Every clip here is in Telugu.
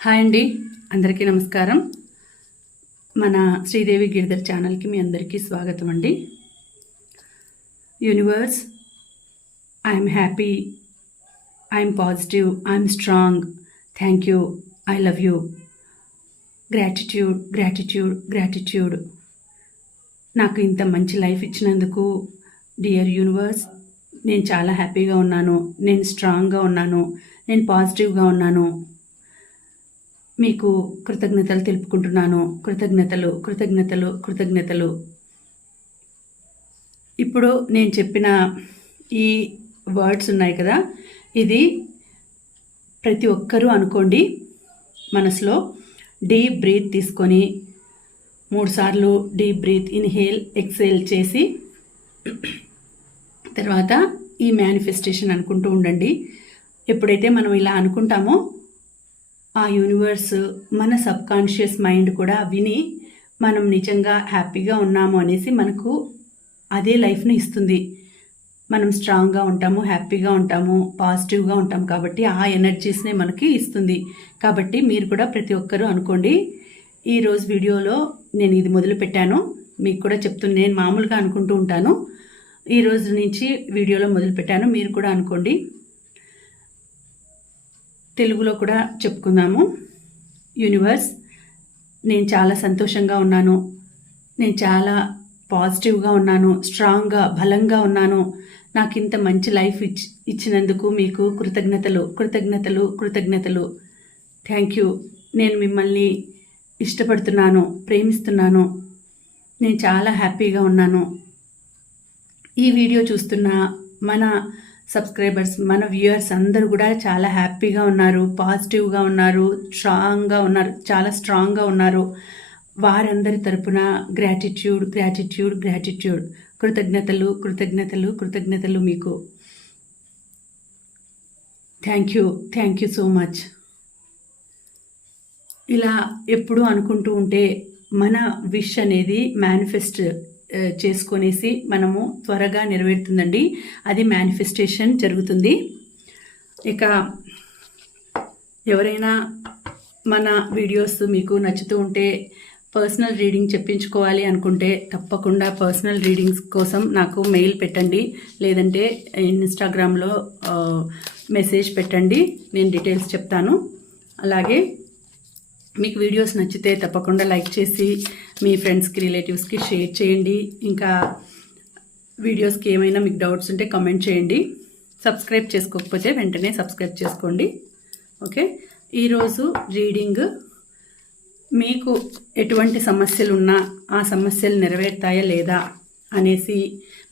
హాయ్ అండి. అందరికీ నమస్కారం. మన శ్రీదేవి గిరిధర్ ఛానల్కి మీ అందరికీ స్వాగతం అండి. Universe I'm happy I'm positive I'm strong thank you I love you gratitude gratitude gratitude నాకు ఇంత మంచి లైఫ్ ఇచ్చినందుకు డియర్ యూనివర్స్ నేను చాలా హ్యాపీగా ఉన్నాను నేను స్ట్రాంగ్గా ఉన్నాను నేను పాజిటివ్గా ఉన్నాను. మీకు కృతజ్ఞతలు తెలుపుకుంటున్నాను. కృతజ్ఞతలు కృతజ్ఞతలు కృతజ్ఞతలు. ఇప్పుడు నేను చెప్పిన ఈ వర్డ్స్ ఉన్నాయి కదా ఇది ప్రతి ఒక్కరూ అనుకోండి మనసులో డీప్ బ్రీత్ తీసుకొని మూడుసార్లు డీప్ బ్రీత్ ఇన్హేల్ ఎక్సేల్ చేసి తర్వాత ఈ మేనిఫెస్టేషన్ అనుకుంటూ ఉండండి. ఎప్పుడైతే మనం ఇలా అనుకుంటామో ఆ యూనివర్స్ మన సబ్ కాన్షియస్ మైండ్ కూడా విని మనం నిజంగా హ్యాపీగా ఉన్నాము అనేసి మనకు అదే లైఫ్ని ఇస్తుంది. మనం స్ట్రాంగ్గా ఉంటాము హ్యాపీగా ఉంటాము పాజిటివ్గా ఉంటాం కాబట్టి ఆ ఎనర్జీస్నే మనకి ఇస్తుంది. కాబట్టి మీరు కూడా ప్రతి ఒక్కరూ అనుకోండి ఈరోజు వీడియోలో నేను ఇది మొదలు పెట్టాను. మీకు కూడా చెప్తున్నా నేను మామూలుగా అనుకుంటూ ఉంటాను. ఈ రోజు నుంచి వీడియోలో మొదలు పెట్టాను మీరు కూడా అనుకోండి. తెలుగులో కూడా చెప్పుకుందాము. యూనివర్స్ నేను చాలా సంతోషంగా ఉన్నాను. నేను చాలా పాజిటివ్గా ఉన్నాను స్ట్రాంగ్గా బలంగా ఉన్నాను. నాకు ఇంత మంచి లైఫ్ ఇచ్ ఇచ్చినందుకు మీకు కృతజ్ఞతలు కృతజ్ఞతలు కృతజ్ఞతలు. థ్యాంక్ యూ నేను మిమ్మల్ని ఇష్టపడుతున్నాను ప్రేమిస్తున్నాను. నేను చాలా హ్యాపీగా ఉన్నాను. ఈ వీడియో చూస్తున్న మన సబ్స్క్రైబర్స్ మన వ్యూయర్స్ అందరూ కూడా చాలా హ్యాపీగా ఉన్నారు పాజిటివ్గా ఉన్నారు స్ట్రాంగ్గా ఉన్నారు చాలా స్ట్రాంగ్గా ఉన్నారు. వారందరి తరపున గ్రాటిట్యూడ్ గ్రాటిట్యూడ్ గ్రాటిట్యూడ్ కృతజ్ఞతలు కృతజ్ఞతలు కృతజ్ఞతలు మీకు. Thank you thank you so much ఇలా ఎప్పుడూ అనుకుంటూ ఉంటే మన విష్ అనేది మేనిఫెస్ట్ చేసుకొనేసి మనము త్వరగా నెరవేరుతుందండి. అది మేనిఫెస్టేషన్ జరుగుతుంది. ఇక ఎవరైనా మన వీడియోస్ మీకు నచ్చుతూ ఉంటే పర్సనల్ రీడింగ్ చెప్పించుకోవాలి అనుకుంటే తప్పకుండా పర్సనల్ రీడింగ్స్ కోసం నాకు మెయిల్ పెట్టండి. లేదంటే ఇన్స్టాగ్రామ్లో మెసేజ్ పెట్టండి. నేను డీటెయిల్స్ చెప్తాను. అలాగే మీకు వీడియోస్ నచ్చితే తప్పకుండా లైక్ చేసి మీ ఫ్రెండ్స్కి రిలేటివ్స్కి షేర్ చేయండి. ఇంకా వీడియోస్కి ఏమైనా మీకు డౌట్స్ ఉంటే కమెంట్ చేయండి. సబ్స్క్రైబ్ చేసుకోకపోతే వెంటనే సబ్స్క్రైబ్ చేసుకోండి. ఓకే? ఈరోజు రీడింగ్ మీకు ఎటువంటి సమస్యలు ఉన్నా ఆ సమస్యలు నెరవేరుతాయా లేదా అనేసి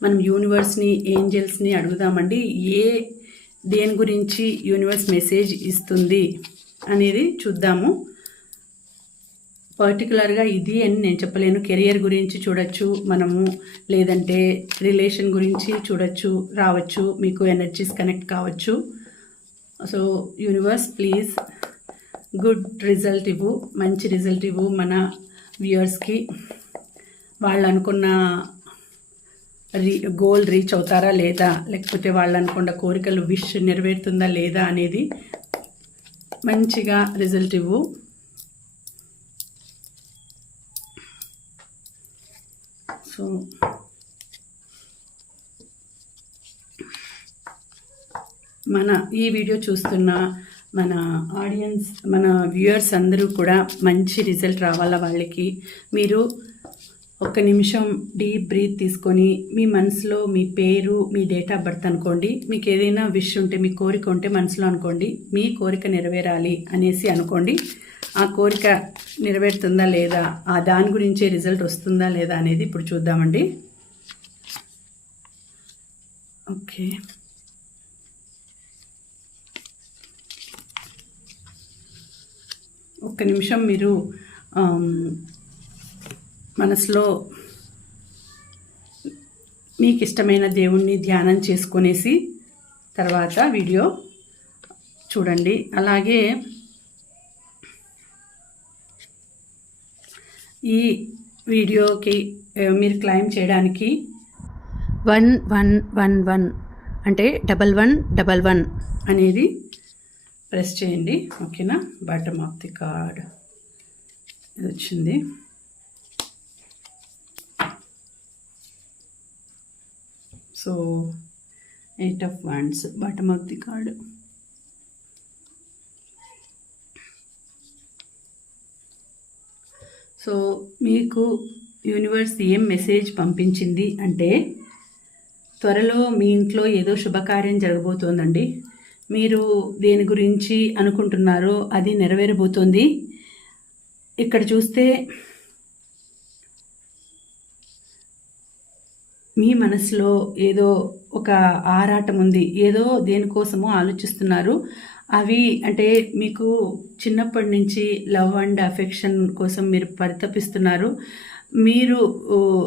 మనం యూనివర్స్ని ఏంజల్స్ని అడుగుదామండి. ఏ దేని గురించి యూనివర్స్ మెసేజ్ ఇస్తుంది అనేది చూద్దాము. పర్టికులర్గా ఇది అని నేను చెప్పలేను. కెరియర్ గురించి చూడొచ్చు మనము లేదంటే రిలేషన్ గురించి చూడొచ్చు రావచ్చు మీకు ఎనర్జీస్ కనెక్ట్ కావచ్చు. So universe please good result ఇవ్వు మంచి రిజల్ట్ ఇవ్వు మన వ్యూయర్స్కి. వాళ్ళు అనుకున్న రీ గోల్ రీచ్ అవుతారా లేదా లేకపోతే వాళ్ళు అనుకున్న కోరికలు విష్ నెరవేరుతుందా లేదా అనేది మంచిగా రిజల్ట్ ఇవ్వు. సో మన ఈ వీడియో చూస్తున్న మన ఆడియన్స్ మన వ్యూయర్స్ అందరూ కూడా మంచి రిజల్ట్ రావాలా వాళ్ళకి? మీరు ఒక నిమిషం డీప్ బ్రీత్ తీసుకొని మీ మనసులో మీ పేరు మీ డేట్ ఆఫ్ బర్త్ అనుకోండి. మీకు ఏదైనా విష్ ఉంటే మీ కోరిక ఉంటే మనసులో అనుకోండి. మీ కోరిక నెరవేరాలి అనేసి అనుకోండి. ఆ కోరిక నెరవేరుతుందా లేదా? ఆ దాని గురించే రిజల్ట్ వస్తుందా లేదా అనేది ఇప్పుడు చూద్దామండి. ఓకే. ఒక్క నిమిషం మీరు మనసులో మీకు ఇష్టమైన దేవుణ్ణి ధ్యానం చేసుకునేసి తర్వాత వీడియో చూడండి. అలాగే ఈ వీడియోకి మీరు క్లైమ్ చేయడానికి వన్ వన్ వన్ వన్. అంటే డబల్ వన్ డబల్ వన్. అనేది ప్రెస్ చేయండి. ఓకేనా? బాటమ్ ఆఫ్ ది కార్డ్ ఇది వచ్చింది. So eight of wands bottom of the card so మీకు యూనివర్స్ ఏం మెసేజ్ పంపించింది అంటే త్వరలో మీ ఇంట్లో ఏదో శుభకార్యం జరగబోతోందండి. మీరు దేని గురించి అనుకుంటున్నారో అది నెరవేరబోతోంది. ఇక్కడ చూస్తే మీ మనసులో ఏదో ఒక ఆరాటం ఉంది ఏదో దేనికోసమో ఆలోచిస్తున్నారు. అవి అంటే మీకు చిన్నప్పటి నుంచి లవ్ అండ్ అఫెక్షన్ కోసం మీరు పరితపిస్తున్నారు. మీరు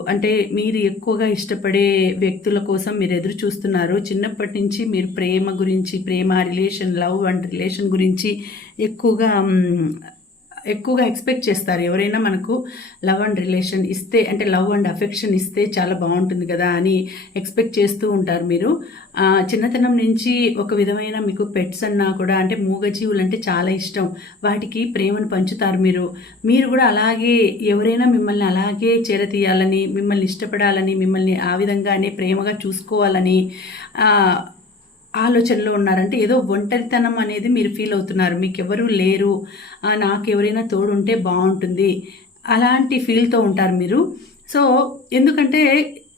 అంటే మీరు ఎక్కువగా ఇష్టపడే వ్యక్తుల కోసం మీరు ఎదురు చూస్తున్నారు. చిన్నప్పటి నుంచి మీరు ప్రేమ గురించి ప్రేమ రిలేషన్ లవ్ అండ్ రిలేషన్ గురించి ఎక్కువగా ఎక్కువగా ఎక్స్పెక్ట్ చేస్తారు. ఎవరైనా మనకు లవ్ అండ్ రిలేషన్ ఇస్తే అంటే లవ్ అండ్ అఫెక్షన్ ఇస్తే చాలా బాగుంటుంది కదా అని ఎక్స్పెక్ట్ చేస్తూ ఉంటారు మీరు. చిన్నతనం నుంచి ఒక విధమైన మీకు పెట్స్ అన్నా కూడా అంటే మూగజీవులు అంటే చాలా ఇష్టం. వాటికి ప్రేమను పంచుతారు మీరు. మీరు కూడా అలాగే ఎవరైనా మిమ్మల్ని అలాగే చేరతీయాలని మిమ్మల్ని ఇష్టపడాలని మిమ్మల్ని ఆ విధంగానే ప్రేమగా చూసుకోవాలని ఆలోచనలో ఉన్నారంటే ఏదో ఒంటరితనం అనేది మీరు ఫీల్ అవుతున్నారు. మీకు ఎవరు లేరు. నాకు ఎవరైనా తోడుంటే బాగుంటుంది. అలాంటి ఫీల్తో ఉంటారు మీరు. సో ఎందుకంటే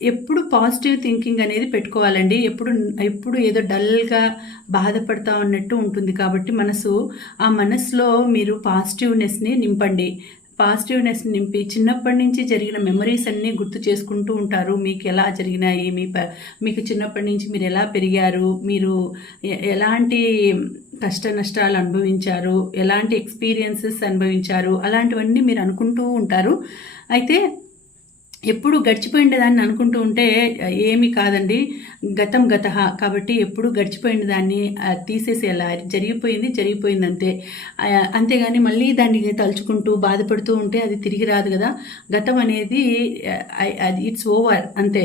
ఎప్పుడు పాజిటివ్ థింకింగ్ అనేది పెట్టుకోవాలండి. ఎప్పుడు ఎప్పుడు ఏదో డల్గా బాధపడతా ఉన్నట్టు ఉంటుంది. కాబట్టి మనసు ఆ మనసులో మీరు పాజిటివ్నెస్ని నింపండి. పాజిటివ్నెస్ నింపి చిన్నప్పటి నుంచి జరిగిన మెమరీస్ అన్నీ గుర్తు చేసుకుంటూ ఉంటారు. మీకు ఎలా జరిగినాయి? మీ ప మీకు చిన్నప్పటి నుంచి మీరు ఎలా పెరిగారు? మీరు ఎలాంటి కష్ట నష్టాలు అనుభవించారు? ఎలాంటి ఎక్స్పీరియన్సెస్ అనుభవించారు? అలాంటివన్నీ మీరు అనుకుంటూ ఉంటారు. అయితే ఎప్పుడు గడిచిపోయిన దాన్ని అనుకుంటూ ఉంటే ఏమీ కాదండి. గతం గత కాబట్టి ఎప్పుడు గడిచిపోయిన దాన్ని తీసేసి తీసేసేయాలి జరిగిపోయింది జరిగిపోయింది అంతే అంతేగాని మళ్ళీ దాన్ని తలుచుకుంటూ బాధపడుతూ ఉంటే అది తిరిగి రాదు కదా. గతం అనేది అది ఇట్స్ ఓవర్ అంతే.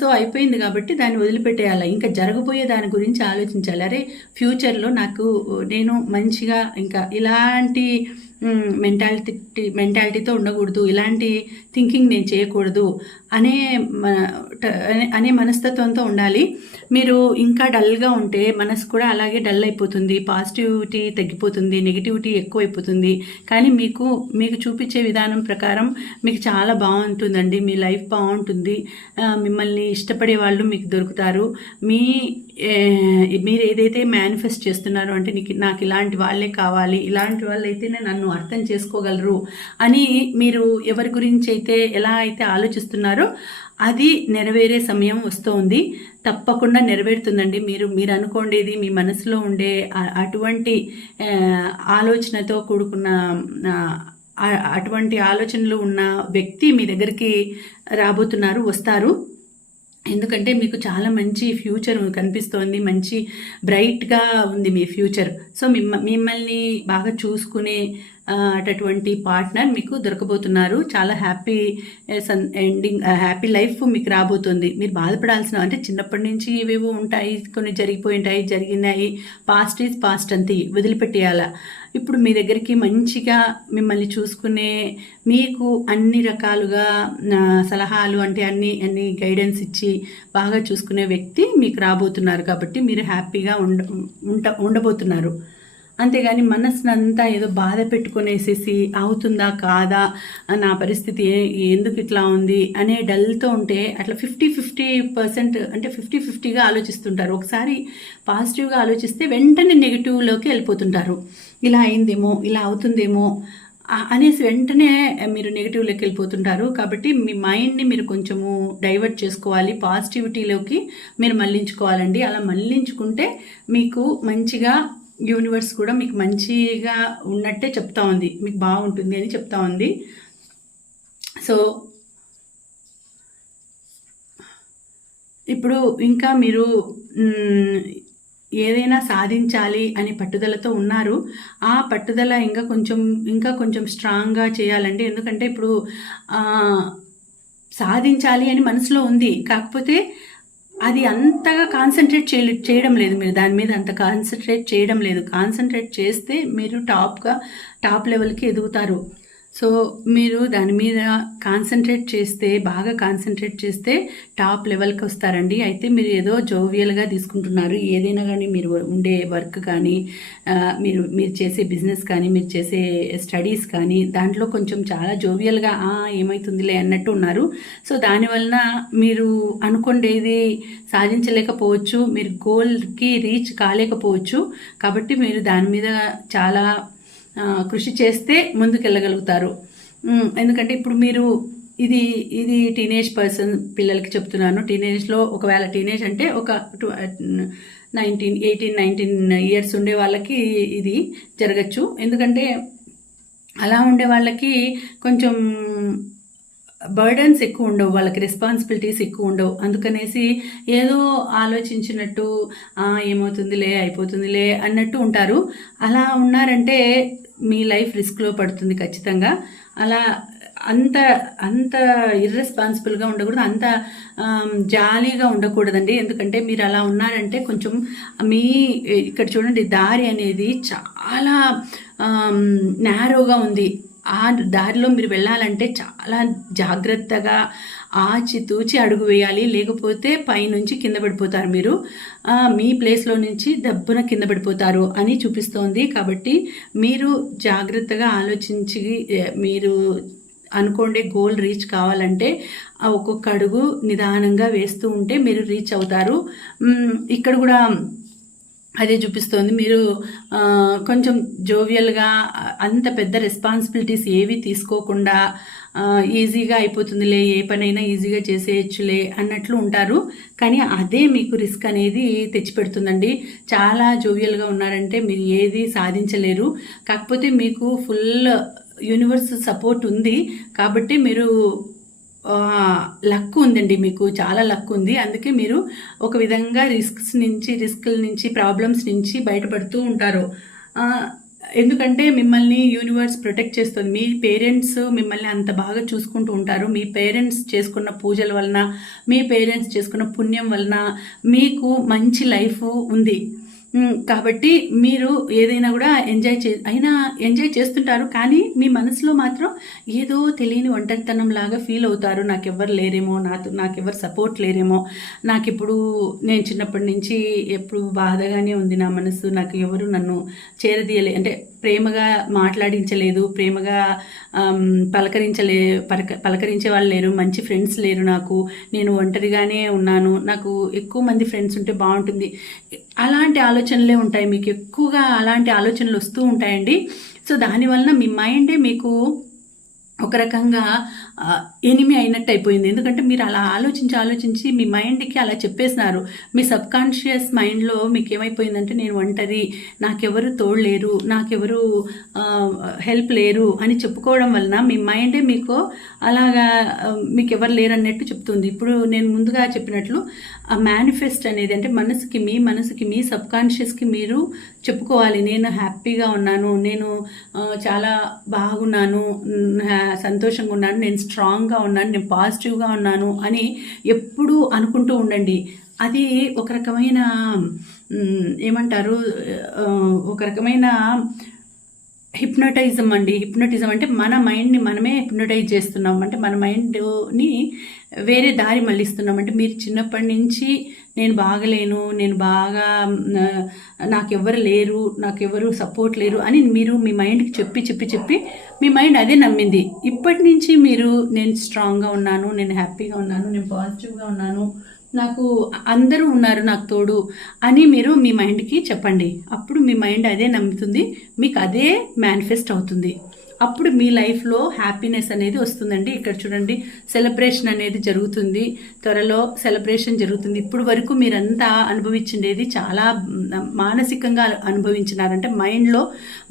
సో అయిపోయింది కాబట్టి దాన్ని వదిలిపెట్టేయాలి. ఇంకా జరగబోయే దాని గురించి ఆలోచించాలి. అరే ఫ్యూచర్లో నాకు నేను మంచిగా ఇంకా ఇలాంటి మెంటాలిటీ మెంటాలిటీతో ఉండకూడదు. ఇలాంటి థింకింగ్ నేను చేయకూడదు అనే అనే- అనే మనస్తత్వంతో ఉండాలి. మీరు ఇంకా డల్గా ఉంటే మనసు కూడా అలాగే డల్ అయిపోతుంది. పాజిటివిటీ తగ్గిపోతుంది నెగిటివిటీ ఎక్కువైపోతుంది. కానీ మీకు మీకు చూపించే విధానం ప్రకారం మీకు చాలా బాగుంటుందండి. మీ లైఫ్ బాగుంటుంది. మిమ్మల్ని ఇష్టపడే వాళ్ళు మీకు దొరుకుతారు. మీ మీరు ఏదైతే మేనిఫెస్ట్ చేస్తున్నారో అంటే నీకు నాకు ఇలాంటి వాళ్ళే కావాలి ఇలాంటి వాళ్ళు అయితేనే నన్ను అర్థం చేసుకోగలరు అని మీరు ఎవరి గురించి అయితే ఎలా అయితే ఆలోచిస్తున్నారో అది నెరవేరే సమయం వస్తోంది. తప్పకుండా నెరవేరుతుందండి. మీరు మీరు అనుకోండేది మీ మనసులో ఉండే అటువంటి ఆలోచనతో కూడుకున్న అటువంటి ఆలోచనలు ఉన్న వ్యక్తి మీ దగ్గరికి రాబోతున్నారు వస్తారు. ఎందుకంటే మీకు చాలా మంచి ఫ్యూచర్ కనిపిస్తోంది మంచి బ్రైట్గా ఉంది మీ ఫ్యూచర్. సో మిమ్మ మిమ్మల్ని బాగా చూసుకునే అటటువంటి పార్ట్నర్ మీకు దొరకబోతున్నారు. చాలా happy sun ending happy life మీకు రాబోతుంది. మీరు బాధపడాల్సిన అంటే చిన్నప్పటి నుంచి ఇవేవో ఉంటాయి కొన్ని జరిగిపోయి ఉంటాయి జరిగినాయి. పాస్ట్ ఈజ్ పాస్ట్ అంతే వదిలిపెట్టేయాల. ఇప్పుడు మీ దగ్గరికి మంచిగా మిమ్మల్ని చూసుకునే మీకు అన్ని రకాలుగా సలహాలు అంటే అన్ని అన్ని గైడెన్స్ ఇచ్చి బాగా చూసుకునే వ్యక్తి మీకు రాబోతున్నారు కాబట్టి మీరు హ్యాపీగా ఉండ ఉంట ఉండబోతున్నారు. అంతేగాని మనసునంతా ఏదో బాధ పెట్టుకునేసేసి అవుతుందా కాదా నా పరిస్థితి ఏ- ఎందుకు ఇట్లా ఉంది అనే డల్తో ఉంటే అట్లా ఫిఫ్టీ ఫిఫ్టీ పర్సెంట్ అంటే ఫిఫ్టీ ఫిఫ్టీగా ఆలోచిస్తుంటారు. ఒకసారి పాజిటివ్గా ఆలోచిస్తే వెంటనే నెగిటివ్లోకి వెళ్ళిపోతుంటారు. ఇలా అయిందేమో ఇలా అవుతుందేమో అనేసి వెంటనే మీరు నెగిటివ్లోకి వెళ్ళిపోతుంటారు. కాబట్టి మీ మైండ్ని మీరు కొంచెము డైవర్ట్ చేసుకోవాలి. పాజిటివిటీలోకి మీరు మళ్ళించుకోవాలండి. అలా మళ్ళించుకుంటే మీకు మంచిగా యూనివర్స్ కూడా మీకు మంచిగా ఉన్నట్టే చెప్తా ఉంది. మీకు బాగుంటుంది అని చెప్తా ఉంది. సో ఇప్పుడు ఇంకా మీరు ఏదైనా సాధించాలి అని పట్టుదలతో ఉన్నారు. ఆ పట్టుదల ఇంకా కొంచెం ఇంకా కొంచెం స్ట్రాంగ్గా చేయాలండి. ఎందుకంటే ఇప్పుడు సాధించాలి అని మనసులో ఉంది. కాకపోతే అది అంతగా కాన్సన్ట్రేట్ చేయ చేయడం లేదు మీరు. దాని మీద అంత కాన్సన్ట్రేట్ చేయడం లేదు. కాన్సన్ట్రేట్ చేస్తే మీరు టాప్గా టాప్ లెవెల్కి ఎదుగుతారు. సో మీరు దాని మీద కాన్సన్ట్రేట్ చేస్తే బాగా కాన్సన్ట్రేట్ చేస్తే టాప్ లెవెల్కి వస్తారండి. అయితే మీరు ఏదో జోవియల్గా తీసుకుంటున్నారు. ఏదైనా కానీ మీరు ఉండే వర్క్ కానీ మీరు మీరు చేసే బిజినెస్ కానీ మీరు చేసే స్టడీస్ కానీ దాంట్లో కొంచెం చాలా జోవియల్గా ఏమవుతుందిలే అన్నట్టు ఉన్నారు. సో దానివలన మీరు అనుకునేది సాధించలేకపోవచ్చు. మీరు గోల్కి రీచ్ కాలేకపోవచ్చు. కాబట్టి మీరు దాని మీద చాలా కృషి చేస్తే ముందుకెళ్ళగలుగుతారు. ఎందుకంటే ఇప్పుడు మీరు ఇది ఇది టీనేజ్ పర్సన్ పిల్లలకి చెప్తున్నాను. టీనేజ్లో ఒకవేళ టీనేజ్ అంటే ఒక to nineteen eighteen nineteen years ఉండే వాళ్ళకి ఇది జరగచ్చు. ఎందుకంటే అలా ఉండే వాళ్ళకి కొంచెం బర్డన్స్ ఎక్కువ ఉండవు వాళ్ళకి రెస్పాన్సిబిలిటీస్ ఎక్కువ ఉండవు. అందుకనేసి ఏదో ఆలోచించినట్టు ఏమవుతుందిలే అయిపోతుందిలే అన్నట్టు ఉంటారు. అలా ఉన్నారంటే మీ లైఫ్ రిస్క్లో పడుతుంది ఖచ్చితంగా. అలా అంత అంత ఇర్రెస్పాన్సిబుల్గా ఉండకూడదు అంత జాలీగా ఉండకూడదండి. ఎందుకంటే మీరు అలా ఉన్నారంటే కొంచెం మీ ఇక్కడ చూడండి దారి అనేది చాలా నేరోగా ఉంది. ఆ దారిలో మీరు వెళ్ళాలంటే చాలా జాగ్రత్తగా ఆచితూచి అడుగు వేయాలి. లేకపోతే పైనుంచి కింద పడిపోతారు మీరు. మీ ప్లేస్లో నుంచి దబ్బున కింద పడిపోతారు అని చూపిస్తోంది. కాబట్టి మీరు జాగ్రత్తగా ఆలోచించి మీరు అనుకోండి గోల్ రీచ్ కావాలంటే ఒక్కొక్క అడుగు నిదానంగా వేస్తూ ఉంటే మీరు రీచ్ అవుతారు. ఇక్కడ కూడా అదే చూపిస్తోంది. మీరు కొంచెం జోవియల్గా అంత పెద్ద రెస్పాన్సిబిలిటీస్ ఏవి తీసుకోకుండా ఈజీగా అయిపోతుందిలే ఏ పనైనా ఈజీగా చేసేయచ్చులే అన్నట్లు ఉంటారు. కానీ అదే మీకు రిస్క్ అనేది తెచ్చిపెడుతుందండి. చాలా జోవియల్గా ఉన్నారంటే మీరు ఏది సాధించలేరు. కాకపోతే మీకు ఫుల్ యూనివర్స్ సపోర్ట్ ఉంది. కాబట్టి మీరు లక్ ఉందండి మీకు చాలా లక్ ఉంది. అందుకే మీరు ఒక విధంగా రిస్క్స్ నుంచి రిస్క్ల నుంచి ప్రాబ్లమ్స్ నుంచి బయటపడుతూ ఉంటారు. ఎందుకంటే మిమ్మల్ని యూనివర్స్ ప్రొటెక్ట్ చేస్తుంది. మీ పేరెంట్స్ మిమ్మల్ని అంత బాగా చూసుకుంటూ ఉంటారు. మీ పేరెంట్స్ చేసుకున్న పూజల వలన మీ పేరెంట్స్ చేసుకున్న పుణ్యం వలన మీకు మంచి లైఫ్ ఉంది. కాబట్టి మీరు ఏదైనా కూడా ఎంజాయ్ చే అయినా ఎంజాయ్ చేస్తుంటారు కానీ మీ మనసులో మాత్రం ఏదో తెలియని ఒంటరితనం లాగా ఫీల్ అవుతారు. నాకెవ్వరు లేరేమో నాతో నాకెవ్వరు సపోర్ట్ లేరేమో. నాకు ఇప్పుడు నేను చిన్నప్పటి నుంచి ఎప్పుడు బాధగానే ఉంది నా మనసు. నాకు ఎవరు నన్ను చేరదీయలే అంటే ప్రేమగా మాట్లాడించలేదు ప్రేమగా పలకరించలే పలక పలకరించే వాళ్ళు లేరు మంచి ఫ్రెండ్స్ లేరు నాకు నేను ఒంటరిగానే ఉన్నాను నాకు ఎక్కువ మంది ఫ్రెండ్స్ ఉంటే బాగుంటుంది. అలాంటి ఆలోచనలే ఉంటాయి మీకు ఎక్కువగా అలాంటి ఆలోచనలు వస్తూ ఉంటాయండి. సో దానివలన మీ మైండే మీకు ఒక రకంగా ఎనిమి అయినట్టు అయిపోయింది. ఎందుకంటే మీరు అలా ఆలోచించి ఆలోచించి మీ మైండ్కి అలా చెప్పేసినారు. మీ సబ్ కాన్షియస్ మైండ్లో మీకు ఏమైపోయిందంటే నేను ఒంటరి నాకెవరు తోడలేరు నాకెవరు హెల్ప్ లేరు అని చెప్పుకోవడం వలన మీ మైండే మీకు అలాగా మీకు ఎవరు లేరు అన్నట్టు చెప్తుంది. ఇప్పుడు నేను ముందుగా చెప్పినట్లు ఆ మేనిఫెస్ట్ అనేది అంటే మనసుకి మీ మనసుకి మీ సబ్ కాన్షియస్కి మీరు చెప్పుకోవాలి. నేను హ్యాపీగా ఉన్నాను నేను చాలా బాగున్నాను సంతోషంగా ఉన్నాను నేను స్ట్రాంగ్గా ఉన్నాను నేను పాజిటివ్గా ఉన్నాను అని ఎప్పుడూ అనుకుంటూ ఉండండి. అది ఒక రకమైన ఏమంటారు ఒక రకమైన హిప్నటైజం అండి. హిప్నటిజం అంటే మన మైండ్ని మనమే హిప్నటైజ్ చేస్తున్నాం. అంటే మన మైండ్ని వేరే దారి మళ్ళిస్తున్నాం. అంటే మీరు చిన్నప్పటి నుంచి నేను బాగలేను నేను బాగా నాకెవ్వరు లేరు నాకెవ్వరు సపోర్ట్ లేరు అని మీరు మీ మైండ్కి చెప్పి చెప్పి చెప్పి మీ మైండ్ అదే నమ్మింది. ఇప్పటి నుంచి మీరు నేను స్ట్రాంగ్గా ఉన్నాను నేను హ్యాపీగా ఉన్నాను నేను పాజిటివ్గా ఉన్నాను నాకు అందరూ ఉన్నారు నాకు తోడు అని మీరు మీ మైండ్కి చెప్పండి. అప్పుడు మీ మైండ్ అదే నమ్ముతుంది మీకు అదే మేనిఫెస్ట్ అవుతుంది. అప్పుడు మీ లైఫ్లో హ్యాపీనెస్ అనేది వస్తుందండి. ఇక్కడ చూడండి సెలబ్రేషన్ అనేది జరుగుతుంది. త్వరలో సెలబ్రేషన్ జరుగుతుంది. ఇప్పుడు వరకు మీరంతా అనుభవించిండేది చాలా మానసికంగా మానసికంగా అనుభవించినారంటే మైండ్లో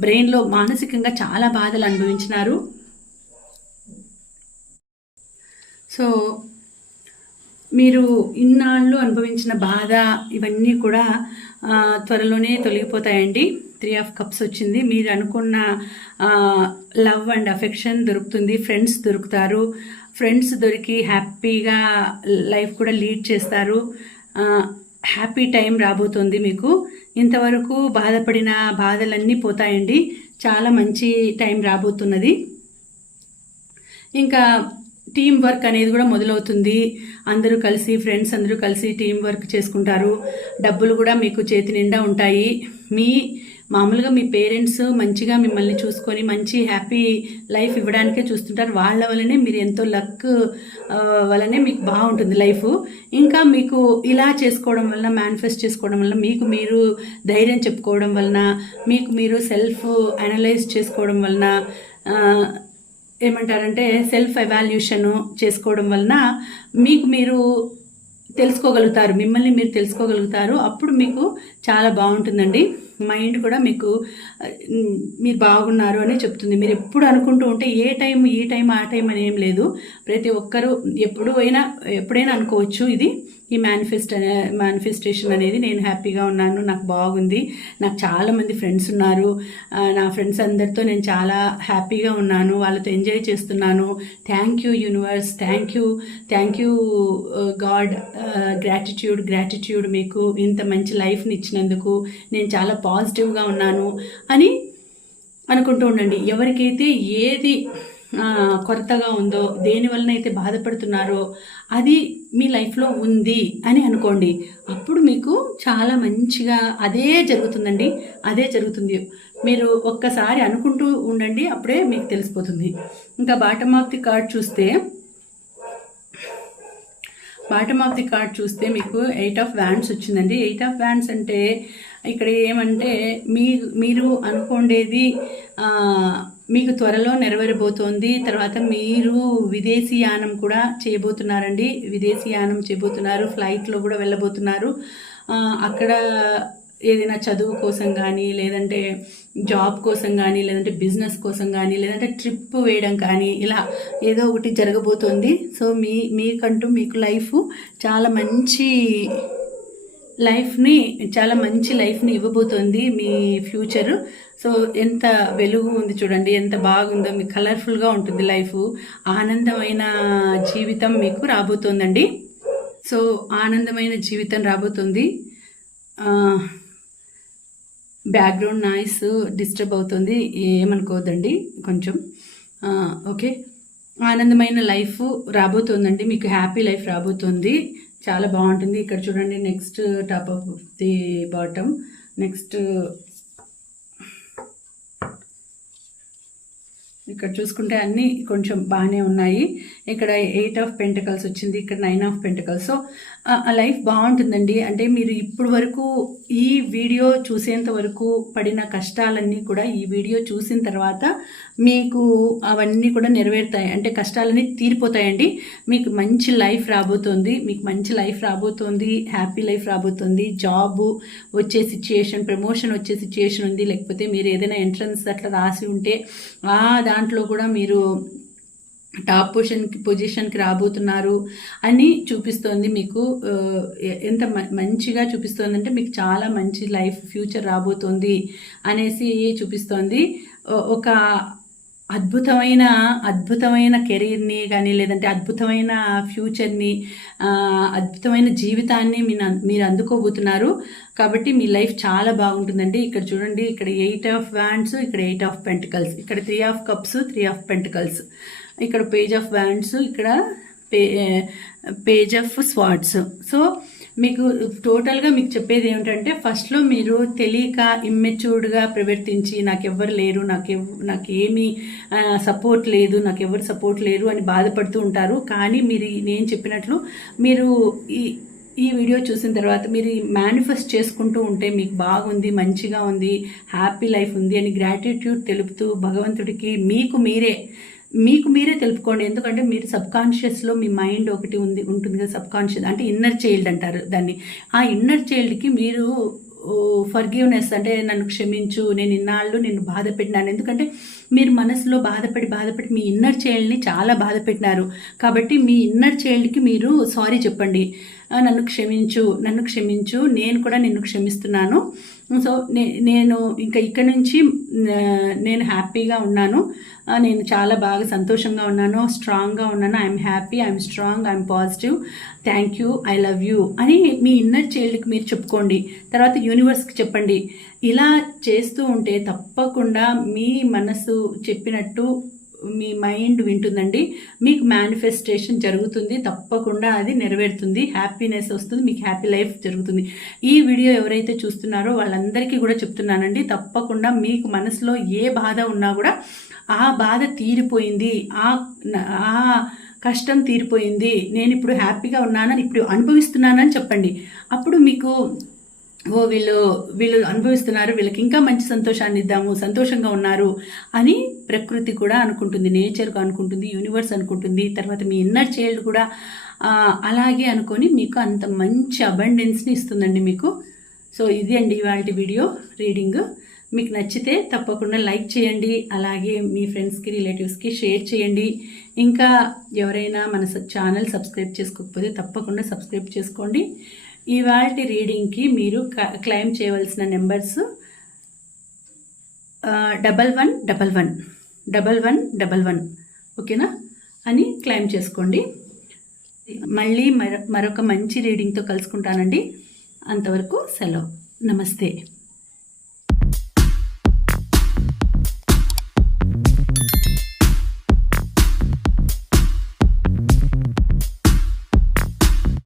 బ్రెయిన్లో మానసికంగా చాలా బాధలు అనుభవించినారు. సో మీరు ఇన్నాళ్ళు అనుభవించిన బాధ ఇవన్నీ కూడా త్వరలోనే తొలగిపోతాయండి. త్రీ ఆఫ్ కప్స్ వచ్చింది. మీరు అనుకున్న లవ్ అండ్ అఫెక్షన్ దొరుకుతుంది. ఫ్రెండ్స్ దొరుకుతారు. ఫ్రెండ్స్ దొరికి హ్యాపీగా లైఫ్ కూడా లీడ్ చేస్తారు. హ్యాపీ టైం రాబోతుంది మీకు. ఇంతవరకు బాధపడిన బాధలన్నీ పోతాయండి. చాలా మంచి టైం రాబోతున్నది. ఇంకా టీం వర్క్ అనేది కూడా మొదలవుతుంది. అందరూ కలిసి ఫ్రెండ్స్ అందరూ కలిసి టీం వర్క్ చేసుకుంటారు. డబ్బులు కూడా మీకు చేతి నిండా ఉంటాయి. మీ మామూలుగా మీ పేరెంట్స్ మంచిగా మిమ్మల్ని చూసుకొని మంచి హ్యాపీ లైఫ్ ఇవ్వడానికే చూస్తుంటారు. వాళ్ళ వల్లనే మీరు ఎంతో లక్ వల్లనే మీకు బాగుంటుంది లైఫ్. ఇంకా మీకు ఇలా చేసుకోవడం వలన మేనిఫెస్ట్ చేసుకోవడం వలన మీకు మీరు ధైర్యం చెప్పుకోవడం వలన మీకు మీరు సెల్ఫ్ అనలైజ్ చేసుకోవడం వలన ఏమంటారంటే సెల్ఫ్ ఎవాల్యూషన్ చేసుకోవడం వలన మీకు మీరు తెలుసుకోగలుగుతారు మిమ్మల్ని మీరు తెలుసుకోగలుగుతారు. అప్పుడు మీకు చాలా బాగుంటుందండి. మైండ్ కూడా మీకు మీరు బాగున్నారు అని చెప్తుంది. మీరు ఎప్పుడు అనుకుంటూ ఉంటే ఏ టైం ఈ టైం ఆ టైం అని ఏం లేదు. ప్రతి ఒక్కరూ ఎప్పుడు అయినా ఎప్పుడైనా అనుకోవచ్చు ఇది. ఈ మేనిఫెస్ట్ అనే మేనిఫెస్టేషన్ అనేది నేను హ్యాపీగా ఉన్నాను నాకు బాగుంది నాకు చాలామంది ఫ్రెండ్స్ ఉన్నారు. నా ఫ్రెండ్స్ అందరితో నేను చాలా హ్యాపీగా ఉన్నాను వాళ్ళతో ఎంజాయ్ చేస్తున్నాను. Thank you universe thank you thank you god gratitude gratitude మీకు ఇంత మంచి లైఫ్ని ఇచ్చినందుకు నేను చాలా పాజిటివ్గా ఉన్నాను అని అనుకుంటూ ఉండండి. ఎవరికైతే ఏది కొరతగా ఉందో దేని వలన అయితే బాధపడుతున్నారో అది మీ లైఫ్లో ఉంది అని అనుకోండి. అప్పుడు మీకు చాలా మంచిగా అదే జరుగుతుందండి. అదే జరుగుతుంది. మీరు ఒక్కసారి అనుకుంటూ ఉండండి అప్పుడే మీకు తెలిసిపోతుంది. ఇంకా బాటమ్ ఆఫ్ ది కార్డ్ చూస్తే బాటమ్ ఆఫ్ ది కార్డ్ చూస్తే మీకు ఎయిట్ ఆఫ్ వ్యాండ్స్ వచ్చిందండి. ఎయిట్ ఆఫ్ వ్యాండ్స్ అంటే ఇక్కడ ఏమంటే మీ మీరు అనుకోండేది మీకు త్వరలో నెరవేరబోతోంది. తర్వాత మీరు విదేశీయానం కూడా చేయబోతున్నారండి. విదేశీయానం చేయబోతున్నారు. ఫ్లైట్లో కూడా వెళ్ళబోతున్నారు. అక్కడ ఏదైనా చదువు కోసం కానీ లేదంటే జాబ్ కోసం కానీ లేదంటే బిజినెస్ కోసం కానీ లేదంటే ట్రిప్ వేయడం కానీ ఇలా ఏదో ఒకటి జరగబోతోంది. సో మీ మీకంటూ మీకు లైఫ్ చాలా మంచి లైఫ్ని చాలా మంచి లైఫ్ని ఇవ్వబోతోంది మీ ఫ్యూచర్. సో ఎంత వెలుగు ఉంది చూడండి ఎంత బాగుందో మీకు కలర్ఫుల్గా ఉంటుంది లైఫ్. ఆనందమైన జీవితం మీకు రాబోతోందండి. సో ఆనందమైన జీవితం రాబోతుంది. బ్యాక్గ్రౌండ్ నాయిస్ డిస్టర్బ్ అవుతుంది ఏమనుకోవద్దండి కొంచెం. ఓకే. ఆనందమైన లైఫ్ రాబోతోందండి మీకు హ్యాపీ లైఫ్ రాబోతోంది. చాలా బాగుంటుంది. ఇక్కడ చూడండి next top of the bottom next ఇక్కడ చూసుకుంటే అన్నీ కొంచెం బాగానే ఉన్నాయి. ఇక్కడ ఎయిట్ ఆఫ్ పెంటకల్స్ వచ్చింది. ఇక్కడ nine of pentacles so life బాగుంటుందండి. అంటే మీరు ఇప్పుడు వరకు ఈ వీడియో చూసేంత వరకు పడిన కష్టాలన్నీ కూడా ఈ వీడియో చూసిన తర్వాత మీకు అవన్నీ కూడా నెరవేరుతాయి. అంటే కష్టాలన్నీ తీరిపోతాయండి. మీకు మంచి లైఫ్ రాబోతోంది. మీకు మంచి లైఫ్ రాబోతోంది. హ్యాపీ లైఫ్ రాబోతోంది. జాబ్ వచ్చే సిచ్యుయేషన్ ప్రమోషన్ వచ్చే సిచ్యుయేషన్ ఉంది. లేకపోతే మీరు ఏదైనా ఎంట్రన్స్ అట్లా రాసి ఉంటే ఆ దాంట్లో కూడా మీరు టాప్ పొజిషన్కి పొజిషన్కి రాబోతున్నారు అని చూపిస్తోంది మీకు ఎంత మ- మంచిగా చూపిస్తోంది అంటే మీకు చాలా మంచి లైఫ్ ఫ్యూచర్ రాబోతోంది అనేసి చూపిస్తోంది. ఒక అద్భుతమైన అద్భుతమైన కెరీర్ని కానీ లేదంటే అద్భుతమైన ఫ్యూచర్ని అద్భుతమైన జీవితాన్ని మీరు అందుకోబోతున్నారు. కాబట్టి మీ లైఫ్ చాలా బాగుంటుందండి. ఇక్కడ చూడండి ఇక్కడ ఎయిట్ ఆఫ్ వ్యాండ్స్ ఇక్కడ ఎయిట్ ఆఫ్ పెంటికల్స్ ఇక్కడ three of cups three of pentacles. ఇక్కడ పేజ్ ఆఫ్ బ్యాండ్స్ ఇక్కడ పే పేజ్ ఆఫ్ స్వాట్స్ సో మీకు టోటల్గా మీకు చెప్పేది ఏమిటంటే ఫస్ట్లో మీరు తెలియక ఇమ్మెచ్యూర్డ్గా ప్రవర్తించి నాకెవ్వరు లేరు నాకెవ్ నాకేమీ సపోర్ట్ లేదు నాకెవ్వరు సపోర్ట్ లేరు అని బాధపడుతూ ఉంటారు. కానీ మీరు నేను చెప్పినట్లు మీరు ఈ ఈ వీడియో చూసిన తర్వాత మీరు మేనిఫెస్ట్ చేసుకుంటూ ఉంటే మీకు బాగుంది మంచిగా ఉంది హ్యాపీ లైఫ్ ఉంది అని గ్రాటిట్యూడ్ తెలుపుతూ భగవంతుడికి మీకు మీరే మీకు మీరే తెలుపుకోండి. ఎందుకంటే మీరు సబ్ కాన్షియస్లో మీ మైండ్ ఒకటి ఉంది ఉంటుంది కదా సబ్ కాన్షియస్ అంటే ఇన్నర్ చైల్డ్ అంటారు దాన్ని. ఆ ఇన్నర్ చైల్డ్కి మీరు ఫర్గివ్నెస్ అంటే నన్ను క్షమించు నేను ఇన్నాళ్ళు నేను బాధ పెట్టినాను. ఎందుకంటే మీరు మనసులో బాధపడి బాధపడి మీ ఇన్నర్ చైల్డ్ని చాలా బాధ పెట్టినారు. కాబట్టి మీ ఇన్నర్ చైల్డ్కి మీరు సారీ చెప్పండి. నన్ను క్షమించు నన్ను క్షమించు నేను కూడా నిన్ను క్షమిస్తున్నాను. సో నే- నేను ఇంకా ఇక్కడ నుంచి నేను హ్యాపీగా ఉన్నాను. నేను చాలా బాగా సంతోషంగా ఉన్నాను స్ట్రాంగ్గా ఉన్నాను. I'm happy I'm strong I'm positive. Thank you I love you అని మీ ఇన్నర్ చైల్డ్కి మీరు చెప్పుకోండి. తర్వాత యూనివర్స్కి చెప్పండి. ఇలా చేస్తూ ఉంటే తప్పకుండా మీ మనసు చెప్పినట్టు మీ మైండ్ వింటుందండి. మీకు మేనిఫెస్టేషన్ జరుగుతుంది. తప్పకుండా అది నెరవేరుతుంది. హ్యాపీనెస్ వస్తుంది. మీకు హ్యాపీ లైఫ్ జరుగుతుంది. ఈ వీడియో ఎవరైతే చూస్తున్నారో వాళ్ళందరికీ కూడా చెప్తున్నానండి. తప్పకుండా మీకు మనసులో ఏ బాధ ఉన్నా కూడా ఆ బాధ తీరిపోయింది. ఆ ఆ కష్టం తీరిపోయింది. నేను ఇప్పుడు హ్యాపీగా ఉన్నానని ఇప్పుడు అనుభవిస్తున్నానని చెప్పండి. అప్పుడు మీకు ఓ వీళ్ళు వీళ్ళు అనుభవిస్తున్నారు వీళ్ళకి ఇంకా మంచి సంతోషాన్ని ఇద్దాము సంతోషంగా ఉన్నారు అని ప్రకృతి కూడా అనుకుంటుంది నేచర్గా అనుకుంటుంది యూనివర్స్ అనుకుంటుంది. తర్వాత మీ ఇన్నర్ చైల్డ్ కూడా అలాగే అనుకొని మీకు అంత మంచి అబండెన్స్ని ఇస్తుందండి మీకు. సో ఇది అండి ఇవాళ వీడియో రీడింగ్. మీకు నచ్చితే తప్పకుండా లైక్ చేయండి అలాగే మీ ఫ్రెండ్స్కి రిలేటివ్స్కి షేర్ చేయండి. ఇంకా ఎవరైనా మన ఛానల్ సబ్స్క్రైబ్ చేసుకోకపోతే తప్పకుండా సబ్స్క్రైబ్ చేసుకోండి. ఇవాళ రీడింగ్కి మీరు క్లెయిమ్ చేయవలసిన numbers double one double one double one double one ఓకేనా అని క్లెయిమ్ చేసుకోండి. మళ్ళీ మరొక మంచి రీడింగ్తో కలుసుకుంటానండి. అంతవరకు సెలవు. నమస్తే.